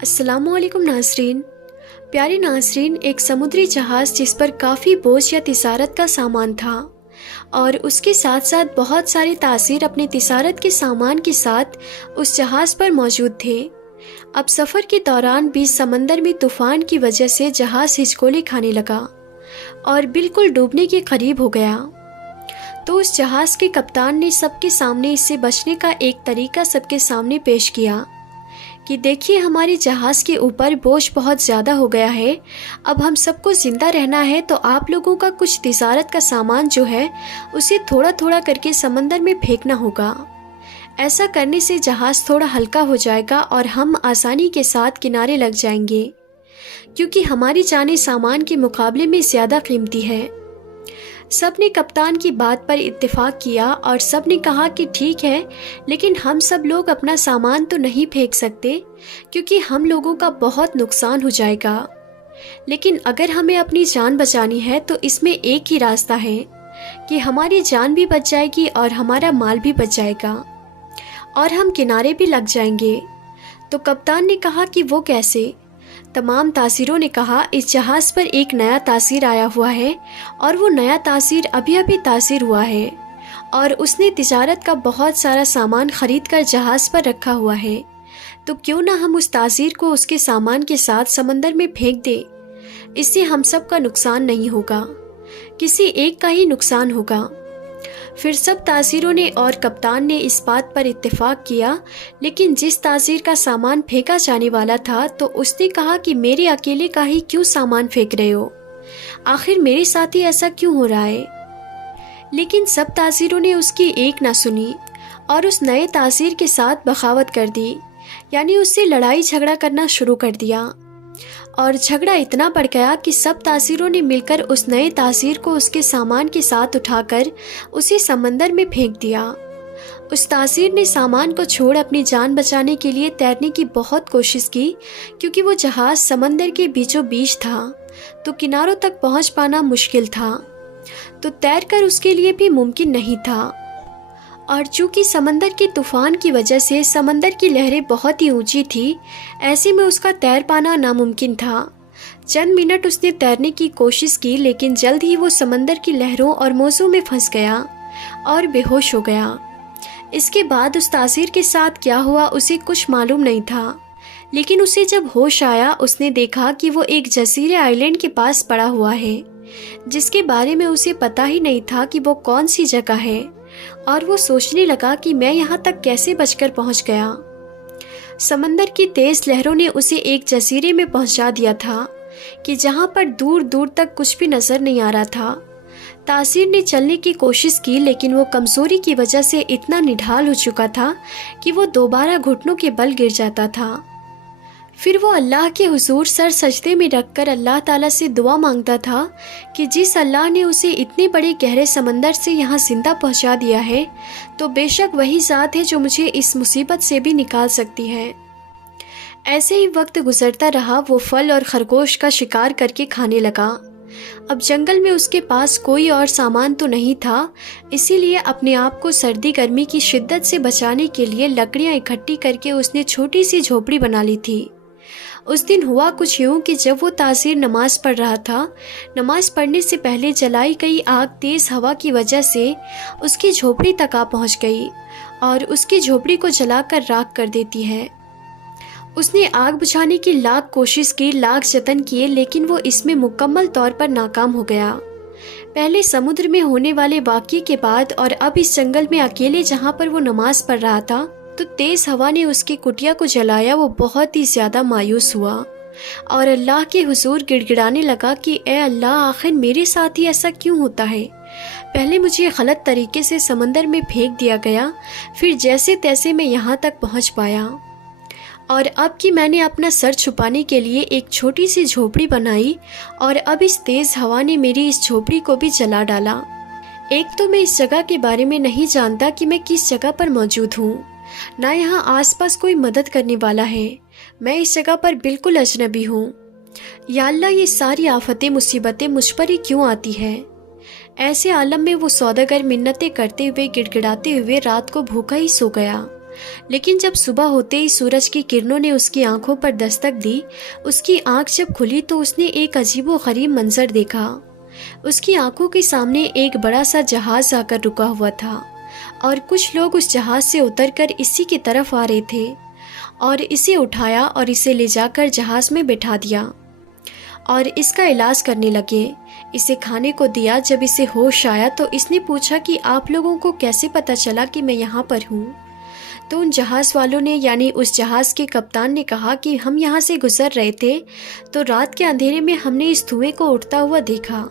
अस्सलाम वालेकुम नाज़रीन। प्यारे नाज़रीन, एक समुद्री जहाज़ जिस पर काफ़ी बोझ या तिजारत का सामान था और उसके साथ साथ बहुत सारे तासीर अपने तिजारत के सामान के साथ उस जहाज़ पर मौजूद थे। अब सफ़र के दौरान भी समंदर में तूफ़ान की वजह से जहाज़ हिचकोले खाने लगा और बिल्कुल डूबने के करीब हो गया। तो उस जहाज़ के कप्तान ने सबके सामने इससे बचने का एक तरीका सबके सामने पेश किया कि देखिए, हमारे जहाज़ के ऊपर बोझ बहुत ज़्यादा हो गया है। अब हम सबको ज़िंदा रहना है तो आप लोगों का कुछ तिजारत का सामान जो है उसे थोड़ा थोड़ा करके समंदर में फेंकना होगा। ऐसा करने से जहाज़ थोड़ा हल्का हो जाएगा और हम आसानी के साथ किनारे लग जाएंगे, क्योंकि हमारी जानें सामान के मुकाबले में ज़्यादा कीमती है। सब ने कप्तान की बात पर इत्तेफाक किया और सब ने कहा कि ठीक है, लेकिन हम सब लोग अपना सामान तो नहीं फेंक सकते क्योंकि हम लोगों का बहुत नुकसान हो जाएगा। लेकिन अगर हमें अपनी जान बचानी है तो इसमें एक ही रास्ता है कि हमारी जान भी बच जाएगी और हमारा माल भी बच जाएगा और हम किनारे भी लग जाएंगे। तो कप्तान ने कहा कि वो कैसे? तमाम तासीरों ने कहा, इस जहाज़ पर एक नया तासीर आया हुआ है और वो नया तासीर अभी अभी तासीर हुआ है और उसने तिजारत का बहुत सारा सामान ख़रीद कर जहाज़ पर रखा हुआ है। तो क्यों ना हम उस तासीर को उसके सामान के साथ समंदर में फेंक दें। इससे हम सब का नुकसान नहीं होगा, किसी एक का ही नुकसान होगा। फिर सब तासीरों ने और कप्तान ने इस बात पर इत्तेफाक किया, लेकिन जिस तासीर का सामान फेंका जाने वाला था तो उसने कहा कि मेरे अकेले का ही क्यों सामान फेंक रहे हो, आखिर मेरे साथ ही ऐसा क्यों हो रहा है। लेकिन सब तासीरों ने उसकी एक ना सुनी और उस नए तासीर के साथ बगावत कर दी, यानी उससे लड़ाई झगड़ा करना शुरू कर दिया। और झगड़ा इतना बढ़ गया कि सब तासीरों ने मिलकर उस नए तासीर को उसके सामान के साथ उठाकर उसे समंदर में फेंक दिया। उस तासीर ने सामान को छोड़ अपनी जान बचाने के लिए तैरने की बहुत कोशिश की, क्योंकि वो जहाज़ समंदर के बीचों बीच था तो किनारों तक पहुंच पाना मुश्किल था, तो तैरकर उसके लिए भी मुमकिन नहीं था। और चूँकि समंदर के तूफ़ान की वजह से समंदर की लहरें बहुत ही ऊंची थी, ऐसे में उसका तैर पाना नामुमकिन था। चंद मिनट उसने तैरने की कोशिश की, लेकिन जल्द ही वो समंदर की लहरों और मौजों में फंस गया और बेहोश हो गया। इसके बाद उस तासीर के साथ क्या हुआ उसे कुछ मालूम नहीं था, लेकिन उसे जब होश आया उसने देखा कि वो एक जजीरे आइलैंड के पास पड़ा हुआ है, जिसके बारे में उसे पता ही नहीं था कि वो कौन सी जगह है। और वो सोचने लगा कि मैं यहाँ तक कैसे बचकर पहुँच गया। समंदर की तेज लहरों ने उसे एक जजीरे में पहुँचा दिया था कि जहाँ पर दूर दूर तक कुछ भी नजर नहीं आ रहा था। तासीर ने चलने की कोशिश की, लेकिन वो कमजोरी की वजह से इतना निढाल हो चुका था कि वो दोबारा घुटनों के बल गिर जाता था। फिर वो अल्लाह के हुजूर सर सजदे में रखकर अल्लाह ताला से दुआ मांगता था कि जिस अल्लाह ने उसे इतने बड़े गहरे समंदर से यहाँ जिंदा पहुँचा दिया है, तो बेशक वही ज़ात है जो मुझे इस मुसीबत से भी निकाल सकती है। ऐसे ही वक्त गुजरता रहा। वो फल और खरगोश का शिकार करके खाने लगा। अब जंगल में उसके पास कोई और सामान तो नहीं था, इसीलिए अपने आप को सर्दी गर्मी की शिद्दत से बचाने के लिए लकड़ियाँ इकट्ठी करके उसने छोटी सी झोपड़ी बना ली थी। उस दिन हुआ कुछ यूँ कि जब वो तासीर नमाज पढ़ रहा था, नमाज पढ़ने से पहले जलाई गई आग तेज़ हवा की वजह से उसकी झोपड़ी तक आ पहुँच गई और उसकी झोपड़ी को जलाकर राख कर देती है। उसने आग बुझाने की लाख कोशिश की, लाख जतन किए, लेकिन वो इसमें मुकम्मल तौर पर नाकाम हो गया। पहले समुद्र में होने वाले वाक़ये के बाद और अब इस जंगल में अकेले जहाँ पर वो नमाज पढ़ रहा था, तो तेज़ हवा ने उसकी कुटिया को जलाया। वो बहुत ही ज़्यादा मायूस हुआ और अल्लाह के हुजूर गिड़गिड़ाने लगा कि ए अल्लाह, आखिर मेरे साथ ही ऐसा क्यों होता है। पहले मुझे गलत तरीके से समंदर में फेंक दिया गया, फिर जैसे तैसे मैं यहाँ तक पहुँच पाया, और अब कि मैंने अपना सर छुपाने के लिए एक छोटी सी झोपड़ी बनाई और अब इस तेज़ हवा ने मेरी इस झोपड़ी को भी जला डाला। एक तो मैं इस जगह के बारे में नहीं जानता कि मैं किस जगह पर मौजूद हूँ, ना यहाँ आसपास कोई मदद करने वाला है। मैं इस जगह पर बिल्कुल अजनबी हूँ। या अल्लाह, ये सारी आफतें मुसीबतें मुझ पर ही क्यों आती है। ऐसे आलम में वो सौदागर मिन्नतें करते हुए गिड़गिड़ाते हुए रात को भूखा ही सो गया। لیکن جب صبح ہوتے ہی سورج کی کرنوں نے اس کی آنکھوں پر دستک دی، اس کی آنکھ جب کھلی تو اس نے ایک عجیب و غریب منظر دیکھا۔ اس کی آنکھوں کے سامنے ایک بڑا سا جہاز آ کر رکا ہوا تھا اور کچھ لوگ اس جہاز سے اتر کر اسی کی طرف آ رہے تھے اور اسے اٹھایا اور اسے لے جا کر جہاز میں بٹھا دیا اور اس کا علاج کرنے لگے۔ اسے کھانے کو دیا۔ جب اسے ہوش آیا تو اس نے پوچھا کہ آپ لوگوں کو کیسے پتہ چلا کہ میں یہاں پر ہوں؟ تو ان جہاز والوں نے یعنی اس جہاز کے کپتان نے کہا کہ ہم یہاں سے گزر رہے تھے تو رات کے اندھیرے میں ہم نے اس دھوئیں کو اٹھتا ہوا دیکھا،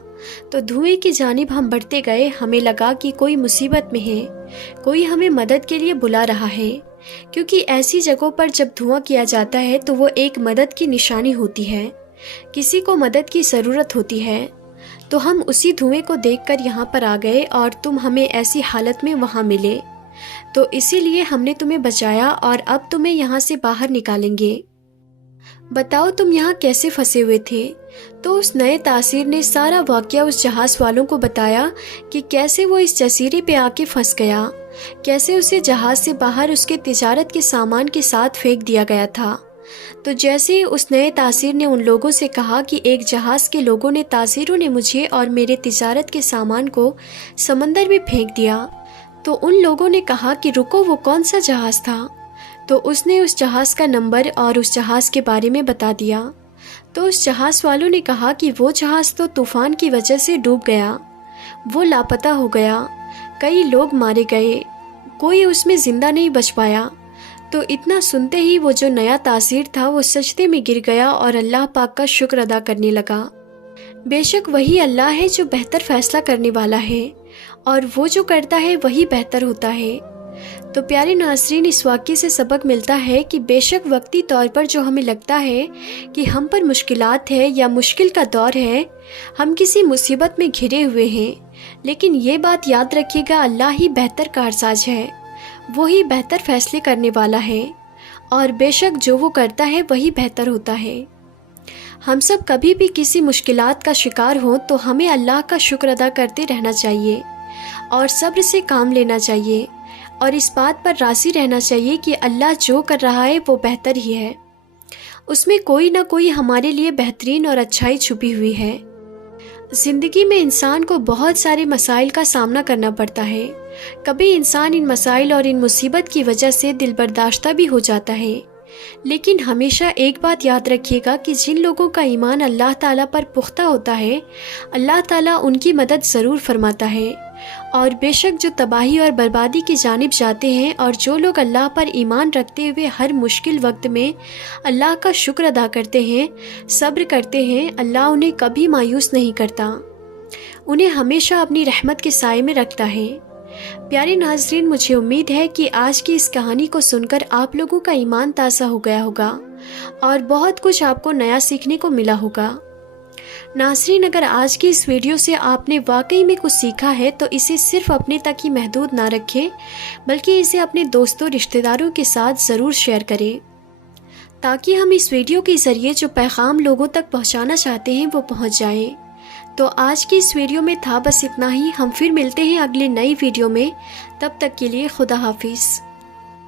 تو دھوئیں کی جانب ہم بڑھتے گئے۔ ہمیں لگا کہ کوئی مصیبت میں ہے، کوئی ہمیں مدد کے لیے بلا رہا ہے، کیونکہ ایسی جگہوں پر جب دھواں کیا جاتا ہے تو وہ ایک مدد کی نشانی ہوتی ہے، کسی کو مدد کی ضرورت ہوتی ہے۔ تو ہم اسی دھوئیں کو دیکھ کر یہاں پر آ گئے اور تم ہمیں ایسی حالت میں وہاں ملے، تو اسی لیے ہم نے تمہیں بچایا اور اب تمہیں یہاں سے باہر نکالیں گے۔ بتاؤ تم یہاں کیسے پھنسے ہوئے تھے؟ تو اس نئے تاثیر نے سارا واقعہ اس جہاز والوں کو بتایا کہ کیسے وہ اس جزیرے پہ آ کے پھنس گیا، کیسے اسے جہاز سے باہر اس کے تجارت کے سامان کے ساتھ پھینک دیا گیا تھا۔ تو جیسے اس نئے تاثیر نے ان لوگوں سے کہا کہ ایک جہاز کے لوگوں نے تاثیروں نے مجھے اور میرے تجارت کے سامان کو سمندر میں پھینک دیا، تو ان لوگوں نے کہا کہ رکو، وہ کون سا جہاز تھا؟ تو اس نے اس جہاز کا نمبر اور اس جہاز کے بارے میں بتا دیا۔ تو اس جہاز والوں نے کہا کہ وہ جہاز تو طوفان کی وجہ سے ڈوب گیا، وہ لاپتہ ہو گیا، کئی لوگ مارے گئے، کوئی اس میں زندہ نہیں بچ پایا۔ تو اتنا سنتے ہی وہ جو نیا تاثیر تھا وہ سجدے میں گر گیا اور اللہ پاک کا شکر ادا کرنے لگا۔ بے شک وہی اللہ ہے جو بہتر فیصلہ کرنے والا ہے، اور وہ جو کرتا ہے وہی بہتر ہوتا ہے۔ تو پیارے ناظرین، اس واقعے سے سبق ملتا ہے کہ بے شک وقتی طور پر جو ہمیں لگتا ہے کہ ہم پر مشکلات ہے یا مشکل کا دور ہے، ہم کسی مصیبت میں گھرے ہوئے ہیں، لیکن یہ بات یاد رکھیے گا، اللہ ہی بہتر کارساز ہے، وہی بہتر فیصلے کرنے والا ہے، اور بے شک جو وہ کرتا ہے وہی بہتر ہوتا ہے۔ ہم سب کبھی بھی کسی مشکلات کا شکار ہوں تو ہمیں اللہ کا شکر ادا کرتے رہنا چاہیے اور صبر سے کام لینا چاہیے، اور اس بات پر راضی رہنا چاہیے کہ اللہ جو کر رہا ہے وہ بہتر ہی ہے، اس میں کوئی نہ کوئی ہمارے لیے بہترین اور اچھائی چھپی ہوئی ہے۔ زندگی میں انسان کو بہت سارے مسائل کا سامنا کرنا پڑتا ہے، کبھی انسان ان مسائل اور ان مصیبت کی وجہ سے دل برداشتہ بھی ہو جاتا ہے، لیکن ہمیشہ ایک بات یاد رکھیے گا کہ جن لوگوں کا ایمان اللہ تعالیٰ پر پختہ ہوتا ہے، اللہ تعالیٰ ان کی مدد ضرور فرماتا ہے، اور بے شک جو تباہی اور بربادی کی جانب جاتے ہیں اور جو لوگ اللہ پر ایمان رکھتے ہوئے ہر مشکل وقت میں اللہ کا شکر ادا کرتے ہیں، صبر کرتے ہیں، اللہ انہیں کبھی مایوس نہیں کرتا، انہیں ہمیشہ اپنی رحمت کے سائے میں رکھتا ہے۔ پیارے ناظرین، مجھے امید ہے کہ آج کی اس کہانی کو سن کر آپ لوگوں کا ایمان تازہ ہو گیا ہوگا اور بہت کچھ آپ کو نیا سیکھنے کو ملا ہوگا۔ ناظرین، اگر آج کی اس ویڈیو سے آپ نے واقعی میں کچھ سیکھا ہے تو اسے صرف اپنے تک ہی محدود نہ رکھیں، بلکہ اسے اپنے دوستوں رشتہ داروں کے ساتھ ضرور شیئر کریں، تاکہ ہم اس ویڈیو کے ذریعے جو پیغام لوگوں تک پہنچانا چاہتے ہیں وہ پہنچ جائیں۔ تو آج کی اس ویڈیو میں تھا بس اتنا ہی، ہم پھر ملتے ہیں اگلے نئی ویڈیو میں، تب تک کے لیے خدا حافظ۔